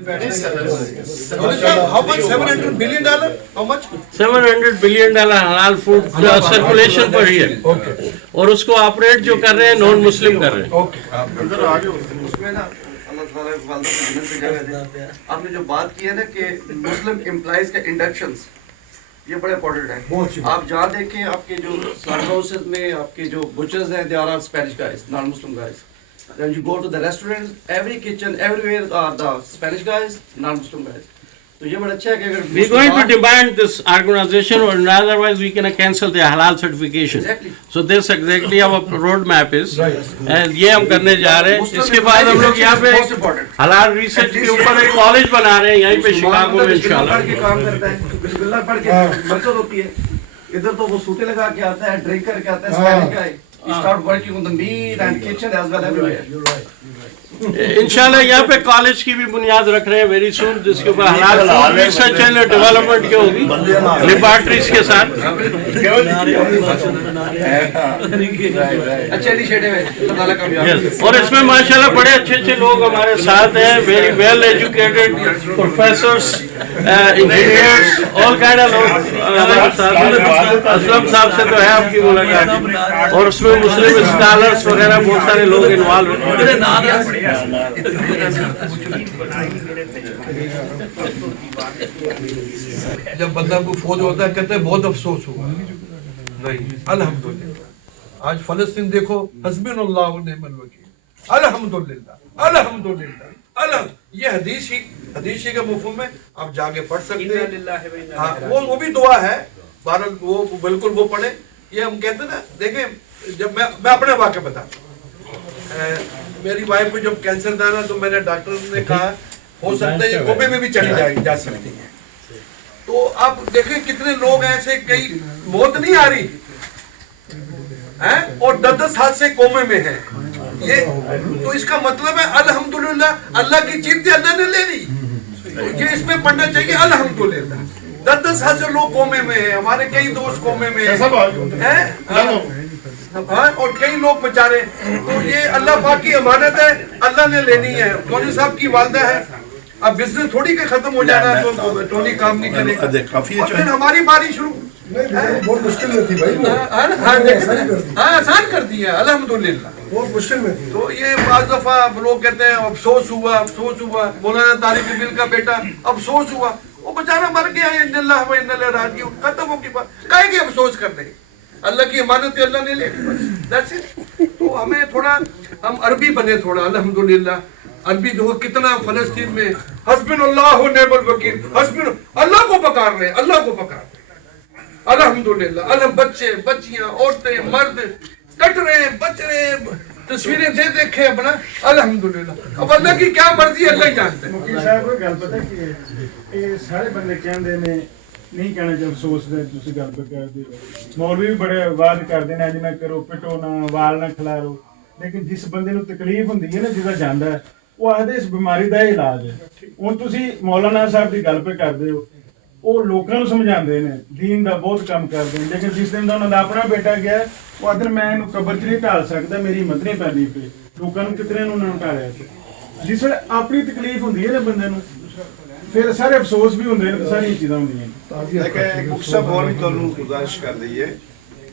How much? $700 billion? How much? $700 billion halal food circulation per year. Okay. اور اس کو operate جو کر رہے ہیں نان مسلم کر رہے ہیں. Okay. اس میں نا اللہ تعالیٰ والدہ کو جنت میں جگہ دے. آپ نے جو بات کی ہے نا کہ مسلم امپلائز کا انڈکشنز، یہ بڑے امپورٹنٹ ہے. آپ جہاں دیکھیں آپ کے جو سلار ہاؤسز میں آپ کے جو بچرز ہیں، they are all Spanish guys, non Muslim guys. Then you go to the restaurants, every kitchen, everywhere are the Spanish guys, non-Muslim guys. تو یہ بڑا اچھا ہے کہ اگر We are going to demand this organization, or otherwise we can cancel the halal certification. Exactly. So this exactly our road map is. And یہ ہم کرنے جا رہے ہیں. اس کے بعد ہم لوگ یہاں پہ حلال ریسرچ کے اوپر ایک کالج بنا رہے ہیں یہیں پہ شکاگو میں انشاءاللہ. پڑھ کے کام کرتا ہے، بسم اللہ پڑھ کے مسجد ہوتی ہے. ادھر تو وہ سوٹے لگا کے آتا ہے، ڈرنک کر کے آتا ہے، اسپینش کا ہے. You start working on the meat and kitchen as well everywhere. انشاءاللہ یہاں پہ کالج کی بھی بنیاد رکھ رہے ہیں ویری سون، جس کے اوپر حلال ریسرچ اینڈ ڈیولپمنٹ کی ہوگی لیبارٹریز کے ساتھ. اچھا انیشیٹو ہے، اللہ تعالیٰ کا. اور اس میں ماشاءاللہ بڑے اچھے اچھے لوگ ہمارے ساتھ ہیں، very well educated professors, engineers, all kind of لوگ ہمارے ساتھ. اسلم صاحب سے تو ہے آپ کی ملاقات، اور اس میں مسلم اسکالرس وغیرہ بہت سارے لوگ انوالو ہیں. جب بندہ کو فوج ہوتا ہے کہتے ہیں بہت افسوس ہوا. نہیں، الحمدللہ آج فلسطین دیکھو، حسبنا اللہ و نعم الوکیل. الحمدللہ الحمدللہ. یہ حدیث ہی کا مفہوم ہے، آپ جا کے پڑھ سکتے ہیں. ہاں وہ بھی دعا ہے، بہرحال وہ بالکل وہ پڑھیں. یہ ہم کہتے ہیں نا، دیکھیں جب میں اپنے واقعہ بتاتا ہوں. میری وائف کو جب کینسر تھا نا، تو میں نے ڈاکٹر نے کہا ہو سکتا ہے یہ کوبے میں بھی چلی جا سکتی ہے. تو آپ دیکھیں کتنے لوگ ہیں ایسے، کئی موت نہیں آ رہی اور 10 سال سے کومے میں ہیں. یہ تو اس کا مطلب ہے الحمدللہ اللہ کی چیز اللہ نے لے لی. یہ اس میں پڑھنا چاہیے الحمدللہ. 10 سال سے لوگ کومے میں ہیں، ہمارے کئی دوست کومے میں ہیں اور کئی لوگ بیچارے. تو یہ اللہ پاک کی امانت ہے، اللہ نے لینی ہے. ٹونی صاحب کی والدہ ہے، اب بزنس تھوڑی کہ ختم ہو جانا ہے تو ٹونی کام نہیں کرے گا. اور پھر ہماری باری شروع بہت مشکل میں تھی بھائی، آسان کر دی ہے الحمدللہ. بہت مشکل میں تھی. تو یہ بعض دفعہ لوگ کہتے ہیں افسوس ہوا. مولانا طارق بل کا بیٹا افسوس ہوا، وہ بیچارہ مر گیا. ان اللہ و انا الیہ راجعون، ختم ہو گئی بات. کاہے کہ افسوس کرتے ہیں، اللہ کی امانت ہے، اللہ نے لے لی. تو ہمیں تھوڑا ہم عربی بنے تھوڑا الحمدللہ. عربی جو کتنا فلسطین میں حسبنا اللہ و نعم الوکیل، حسبنا اللہ کو پکار رہے ہیں، اللہ کو پکار رہے ہیں الحمدللہ. بچے بچیاں عورتیں مرد کٹ رہے ہیں، بچ رہے ہیں. تصویریں دیکھیں اپنا الحمدللہ. اب اللہ کی کیا مرضی اللہ ہی جانتے ہیں. مکی صاحب کو گل پتہ کہ یہ سارے بندے کہندے نے نہیں کہنا جب افسوس دے تسی گل پہ کردے ہو. مولوی بھی بڑے وعد کردے نے اج نہ کرو، پٹو نہ، وال نہ کھلارو. لیکن جس بندے نو تکلیف ہوندی ہے نا، جدا جاندا ہے، وہ آخدے اس بیماری دا علاج ہے. ہن تسی مولانا صاحب دی گل پہ کردے ہو، وہ لوکاں نو سمجھاندے نے، دین دا بہت کام کردے ہیں. لیکن جس دن دا انہاں دا اپنا بیٹا گیا، وہ آخدے میں اینو قبر چ نہیں ٹال سکدا، میری ہمت نہیں پیندی پئی. لوکاں نو کتنے نو نہ ٹالیا. جس ویلے اپنی تکلیف ہوندی ہے نا بندے نو، پھر سارے افسوس بھی ہوندے نے، ساری چیزاں ہوندیاں. ایک مختصر اور بھی تانوں گزارش کر دئیے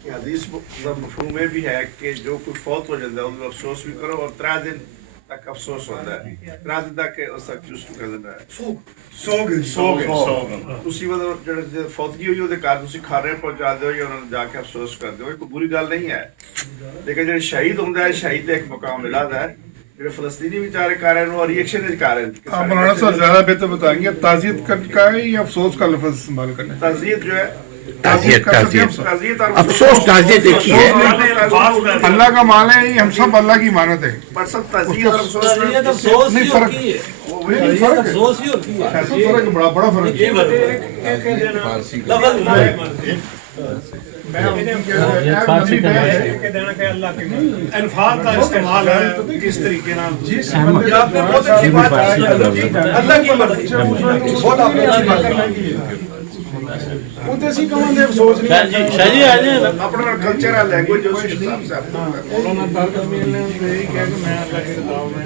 کہ حدیث کا مفہوم یہ بھی ہے کہ جو کوئی فوت ہو جاتا ہے اس میں افسوس بھی کرو، اور 3 دن تک افسوس ہوتا ہے. 3 دن تک اس تک چوس کر دینا ہے. اسی وقت جو فوتگی ہوئی وہ گھر تسی کھانے پہنچا دو یا انہوں نے جا کے افسوس کر دو. کوئی بری گل نہیں ہے، لیکن جو شہید ہوتا ہے، شہید ایک مقام ملا ہے. جو فلسطینی بیچارے کر رہے ہیں اور ریئیکشن کر رہے ہیں. آپ مولانا صاحب زیادہ بہتر بتائیں گے، تعزیت کا ہے یا افسوس کا لفظ استعمال کرنا ہے؟ تعزیت جو ہے، تعزیت افسوس تعزیت ایک ہی ہے. اللہ کا مال ہے، یہ ہم سب اللہ کی امانت ہے. نہیں فرق ہے، بڑا فرق الفاظ کا استعمال ہے کس طریقے آپ نے بہت اچھی بات کی. اللہ کی مرضی بہت آپ نے اچھی بات کی. شاہ جی آ جائیں. اپنا کلچر ہے، لینگویج جو مولانا طارق بل نے یہی کہا کہ میں اللہ کی رضا میں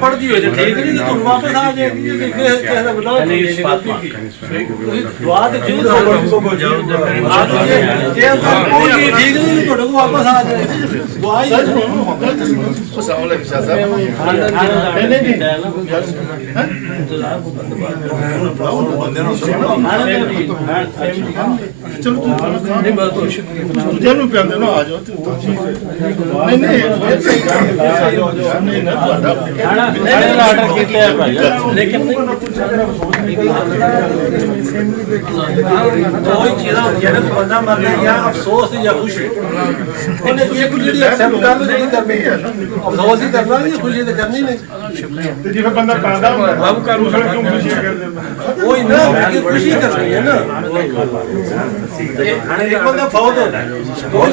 ਪੜਦੀ ਹੋਏ ਤੇ ਠੀਕ ਨਹੀਂ ਤਾਂ ਵਾਪਸ ਆ ਜਾਏਗੀ ਕਿ ਕਿਸੇ ਦਾ ਬਣਾ ਨਹੀਂ ਦੁਆ ਤੇ ਜ਼ਰੂਰ ਕਰੋ ਆਜ ਜੇ ਕੋਈ ਠੀਕ ਨਹੀਂ ਤੁਹਾਡੇ ਕੋਲ ਵਾਪਸ ਆ ਜਾਏਗੀ ਦੁਆ ਹੀ ਦੂਜਿਆਂ ਨੂੰ ਪਿਆਉਂਦੇ ਨਾ ਆ ਜਾਓ ਨਹੀਂ ਨਹੀਂ ਆਰਡਰ ਕੀਤਾ ਹੈ ਭਾਈ ਲੇਕਿਨ ਕੋਈ ਚੀਜ਼ਾਂ ਹੁੰਦੀਆਂ ਨੇ ਬੰਦਾ ਮਰਦਾ ਜਾਂ ਅਫਸੋਸ ਜਾਂ ਖੁਸ਼ੀ ਉਹਨੇ ਇੱਕ ਜਿਹੜੀ ਐਕਸੈਪਟ ਕਰ ਲਓ ਜਿਹੜੀ ਕਰਨੀ ਹੈ ਅਫਸੋਸ ਹੀ ਕਰਨਾ ਨਹੀਂ ਖੁਸ਼ੀ ਤੇ ਕਰਨੀ ਨਹੀਂ ਤੇ ਜਿਵੇਂ ਬੰਦਾ ਪਾਉਂਦਾ ਹੁੰਦਾ ਰੱਬ ਕਰ ਉਸ ਨੂੰ ਖੁਸ਼ੀ ਕਰਦੇ ਉਹ ਨਾ ਕਿ ਖੁਸ਼ੀ ਕਰਨੀ ਹੈ ਨਾ ਇੱਕ ਬੰਦਾ ਫੌਤ ਹੁੰਦਾ ਹੈ ਕੋਈ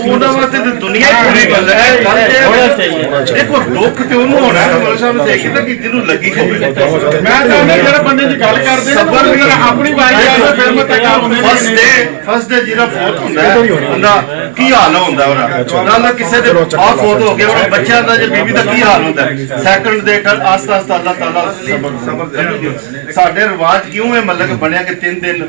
ਉਹਨਾਂ ਵਾਸਤੇ ਤੇ ਦੁਨੀਆ ਹੀ ਪੂਰੀ ਗੱਲ ਹੈ ਦੇਖੋ ਦੁੱਖ ਤੇ ਉਹਨੂੰ ਹੋਣਾ ਹੈ ਮੌਲਾ ਸਾਹਿਬ ਨੇ ਕਿਹਾ ਕਿ ਜਿਹਨੂੰ ਲੱਗੀ ਹੋਵੇ ਮੈਂ ਤਾਂ ਜਿਹੜਾ ਬੰਦੇ ਦੀ ਗੱਲ ਕਰਦੇ ਨੇ ਆਪਣੀ ਵਾਰੀ ਆਵੇ ਫਿਰ ਮੈਂ ਤੱਕ ਆਉਂਦੇ ਫਸਟ ਡੇ ਜਿਹੜਾ ਫੌਤ ਹੁੰਦਾ ਹੈ ਬੰਦਾ ਕੀ ਹਾਲ ਹੁੰਦਾ ਉਹਦਾ ਨਾਲ ਕਿਸੇ ਦੇ ਆ ਫੌਤ ਹੋ ਗਿਆ ਉਹਨਾਂ ਬੱਚਿਆਂ ਦਾ ਜੇ ਬੀਬੀ ਦਾ ਕੀ ਹਾਲ ਹੁੰਦਾ ਸੈਕੰਡ ਦੇ ਆਸਤਾ ਆਸਤਾ ਅੱਲਾਹ ਤਾਲਾ ਸਬਰ ਦੇਣਗੇ ਸਾਡੇ ਰਿਵਾਜ ਕਿਉਂ ਹੈ ਮਤਲਬ ਕਿ ਬਣਿਆ ਕਿ 3 ਦਿਨ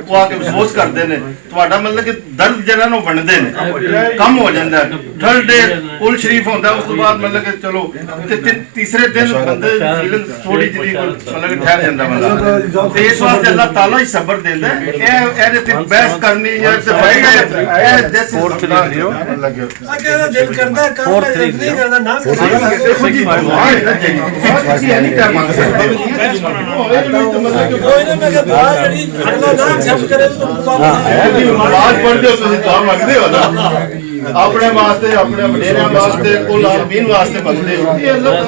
ਉਹ ਆ ਕੇ ਅਫਸੋਸ ਕਰਦੇ ਨੇ ਤੁਹਾਡਾ ਮਤਲਬ ਕਿ ਦਰਦ ਜਿਹੜਾ ਨੂੰ ਵੰਡਦੇ ਨੇ ਕੰਮ ਹੋ ਜਾਂਦਾ ਹੈ ਥਰਡ ਡੇ ਕੁਲ ਸ਼ਰੀਫ ਹੁੰਦਾ ਉਸ ਤੋਂ ਬਾਅਦ ਮਤਲਬ ਕਿ ਚਲੋ ਤੇ ਤੀਸਰੇ ਦਿਨ ਬੰਦੇ ਫੀਲਿੰਗ ਥੋੜੀ ਜਿਹੀ ਮਤਲਬ ਕਿ ਠਹਿਰ ਜਾਂਦਾ ਬੰਦਾ ਤੇ ਇਸ ਵਾਸਤੇ ਅੱਲਾਹ ਤਾਲਾ ਹੀ ਸਬਰ ਦਿੰਦਾ ਇਹਦੇ ਤੇ ਬਹਿਸ ਕਰਨੀ ਜਾਂ ਤੇ ਭਾਈ ਇਹ ਦਿਸ ਫੋਰਥ ਲਿਓ ਅਗਰ ਦਿਲ ਕਰਦਾ ਕੰਮ ਨਹੀਂ ਕਰਦਾ ਨਾ ਦੇਖੋ ਜੀ ਅਸੀਂ ਇਹ ਨਹੀਂ ਕਰ ਮੰਗਦੇ ਕੋਈ ਨਾ ਮੈਂ ਕਿਹਾ ਬਾਹਰ ਜਿਹੜੀ ਅਗਲਾ ਨਾ ਐਕਸੈਪਟ ਕਰੇ ਤਾਂ ਆਵਾਜ਼ ਪੜਦੇ ਹੋ ਤੁਸੀਂ ਦੁਆ ਮੰਗਦੇ ਹੋ ਨਾ ਆਪਣੇ ਵਾਸਤੇ ਆਪਣੇ ਵਡੇਰਿਆਂ ਵਾਸਤੇ ਕੁਲ ਆਲਮੀਨ ਵਾਸਤੇ ਮੰਗਦੇ ਹੋ ਇਹ ਅੱਲਾਹ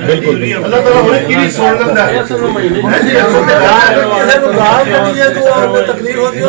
ਬਿਲਕੁਲ ਅੱਲਾਹ ਤਾਲਾ ਹੁਣੇ ਕਿਹੜੀ ਸੁਣ ਲੈਂਦਾ ਹੈ ਕਿਸੇ ਨੂੰ ਗਾਲ ਕੱਢੀ ਹੈ ਤਾਂ ਤਕਲੀਫ ਹੁੰਦੀ ਹੈ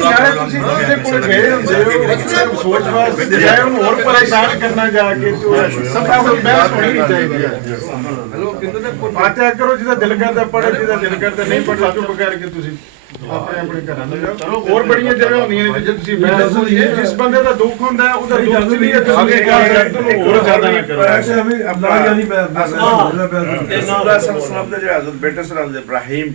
ਯਾਰ ਤੁਸੀਂ ਜਿਹਦੇ ਕੋਲ ਗਏ ਹੁੰਦੇ ਹੋ ਸੋਚ ਵਾਸਤੇ ਜਾਏ ਉਹਨੂੰ ਹੋਰ ਪਰੇਸ਼ਾਨ ਕਰਨਾ ਜਾ ਕੇ ਸਭ ਤੋਂ ਬਹਿਸ ਹੋਣੀ ਨਹੀਂ ਚਾਹੀਦੀ ਫਾਤਿਹਾ ਕਰੋ ਜਿਹਦਾ ਦਿਲ ਕਰਦਾ ਪੜ੍ਹੋ ਜਿਹਦਾ ਦਿਲ ਕਰਦਾ ਨਹੀਂ ਪੜ੍ਹੋ ਚੁੱਪ ਕਰਕੇ ਤੁਸੀਂ ਆਪਣੇ ਆਪਣੇ ਘਰਾਂ ਨੂੰ ਜਾਓ ਹੋਰ ਬੜੀਆਂ ਜਗ੍ਹਾ ਹੁੰਦੀਆਂ ਨੇ ਜੇ ਤੁਸੀਂ ਬਹਿਸ ਹੋਈ ਜਿਸ ਬੰਦੇ ਦਾ ਦੁੱਖ ਹੁੰਦਾ ਉਹਦਾ ਦੁੱਖ ਲਈ ਅੱਗੇ ਕਰ ਦੋ ਹੋਰ ਜ਼ਿਆਦਾ ਨਾ ਕਰੋ ਸਲਾਮ ਦੇ ਹਜ਼ਰਤ ਬੇਟੇ ਸਲਾਮ ਦੇ ਇਬਰਾਹੀਮ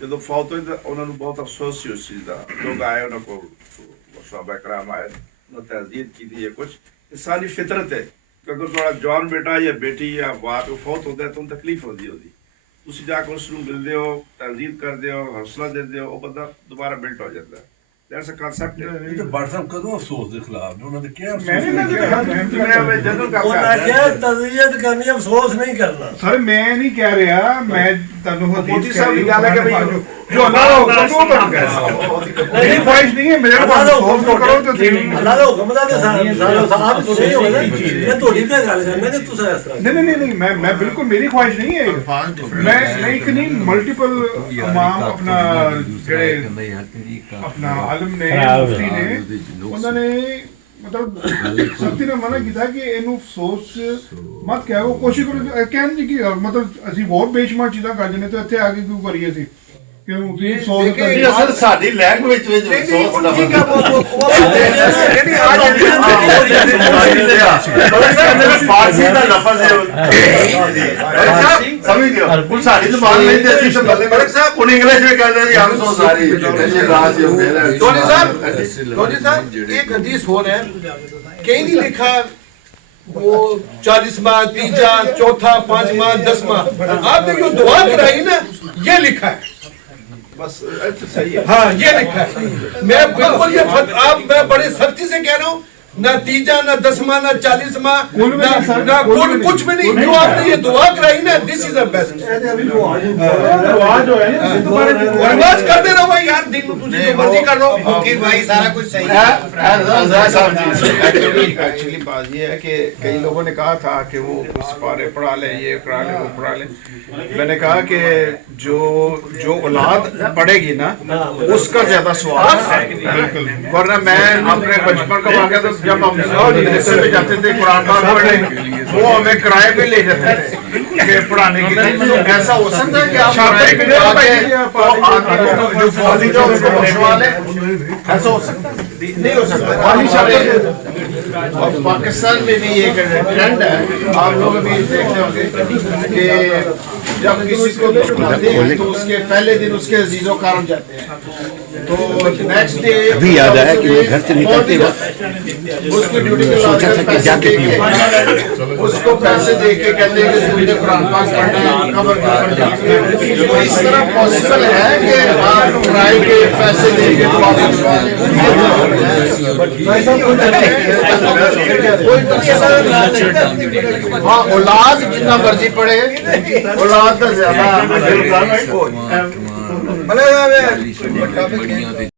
ਜਦੋਂ ਫੌਤ ਹੋਏ ਤਾਂ ਉਹਨਾਂ ਨੂੰ ਬਹੁਤ ਅਫਸੋਸ ਸੀ ਉਸ ਚੀਜ਼ ਦਾ ਲੋਕ ਆਏ ਉਹਨਾਂ ਕੋਲ ਸਹਾਬਾ کرام ਆਏ ਉਹਨਾਂ ਤਜ਼ਦੀਦ ਕੀਤੀ ਹੈ ਕੁਝ ਇਨਸਾਨੀ ਫਿਤਰਤ ਹੈ ਕਿ ਅਗਰ ਤੁਹਾਡਾ ਜਵਾਨ ਬੇਟਾ ਜਾਂ ਬੇਟੀ ਜਾਂ ਬਾਪ ਫੌਤ ਹੁੰਦਾ ਤਾਂ ਤਕਲੀਫ ਹੁੰਦੀ ਉਹਦੀ ਤੁਸੀਂ ਜਾ ਕੇ ਉਸ ਨੂੰ ਮਿਲਦੇ ਹੋ ਤਜ਼ਦੀਦ ਕਰਦੇ ਹੋ ਹੌਸਲਾ ਦਿੰਦੇ ਹੋ ਉਹ ਬੰਦਾ ਦੁਬਾਰਾ ਬਿਲਟ ਹੋ ਜਾਂਦਾ ਹੈ That's a concept. ਇਹ ਤਾਂ ਬਾਟ ਸਾਹਿਬ ਕਦੋਂ ਅਫਸੋਸ ਦੇ ਖਿਲਾਫ ਨੇ ਉਹਨਾਂ ਦੇ ਕਿਹਾ ਮੈਂ ਜਦੋਂ ਉਹਨਾਂ ਕਿਹਾ ਤਜ਼ੀਅਤ ਕਰਨੀ ਅਫਸੋਸ ਨਹੀਂ ਕਰਨਾ ਸਰ ਮੈਂ ਨਹੀਂ ਕਹਿ ਰਿਹਾ ਮੈਂ ਤੁਹਾਨੂੰ ਮੋਦੀ ਸਾਹਿਬ ਦੀ ਗੱਲ ਹੈ ਕਿ ਭਈ جو اللہ کا حکم ہے وہ بن گئے. میری خواہش نہیں ہے میرے کو افسوس نہ کرو جو اللہ کا حکم دا تے صاحب سنے ہی ہوگا نا میں تھوڑی تے گل کر میں تے تساں اس طرح نہیں میں بالکل میں خواہش نہیں ہے میں ایک نہیں ملٹیپل امام اپنا جڑے اپنا عالم نے مفتی نے انہوں نے مطلب سختی نے منع کیتا کہ اینو افسوس مت کہو وہ کوشش کرو کہن جی کہ مطلب اسی بہت بے شمار چیزاں کر جانے تو اتنے آگے کیوں کریے سی کہ تھی افسوس یہ اصل ساری لینگویج وچ افسوس فارسی دا لفظ ہے سمجھ گئے ہو ساری زبان میں تے اسی بندے صاحب ان انگلش میں کہتے ہیں ہم سو ساری دھونی صاحب ایک حدیث ہو رہا ہے کہیں نہیں لکھا وہ 40واں 3واں 4واں 5واں 10واں آپ نے جو دعا کرائی نا یہ لکھا ہے بس صحیح ہے ہاں یہ لکھا ہے میں بالکل یہ آپ میں بڑی سختی سے کہہ رہا ہوں نہ 3واں نہ 10واں نہ 40واں نہ کل کچھ بھی نہیں جو آپ نے یہ دعا کرائی نا دس از دا بیسٹ دعا جو ہے نا دوبارہ نماز کر دے رہو بھائی یار دن تجھے جو مرضی کر لو بھائی سارا کچھ صحیح ہے ایکچولی بات یہ ہے کہ کئی لوگوں نے کہا تھا کہ وہ سپارے پڑھا لیں یہ پڑھا لیں وہ پڑھا لیں میں نے کہا کہ جو اولاد پڑھے گی نا اس کا زیادہ سوال ہے ورنہ میں اپنے بچپن کا واقعہ تو جب ہم مدرسے میں جاتے تھے قرآن پاک پڑھنے وہ ہمیں کرائے پہ لے جاتے تھے کہ پڑھانے کے لیے تو ایسا ہو سکتا ہے کہ آپ کرائے پہ جو فوجی جو اس کو بخشوا لیں ایسا ہو سکتا ہے نہیں ہو سکتا اور پاکستان میں بھی ایک ٹرینڈ ہے آپ لوگ بھی دیکھتے ہوں گے کہ جب کسی کو دکھلاتے ہیں تو اس کے پہلے دن اس کے عزیز و کارم جاتے ہیں تو نیکسٹ ڈے ابھی یاد آیا کہ وہ گھر سے نکلتے وقت اس کی ڈیوٹی کے سوچا تھا کہ جا کے اس کو پیسے دے کے کہتے ہیں کہ تم نے قرآن پاک پڑھنا ہے قبر کے اوپر جا کے تو اس طرح پاسبل ہے کہ آپ کرائے کے پیسے دے کے دعا کروا لیں ہاں اولاد جتنا مرضی پڑھے اولاد کا زیادہ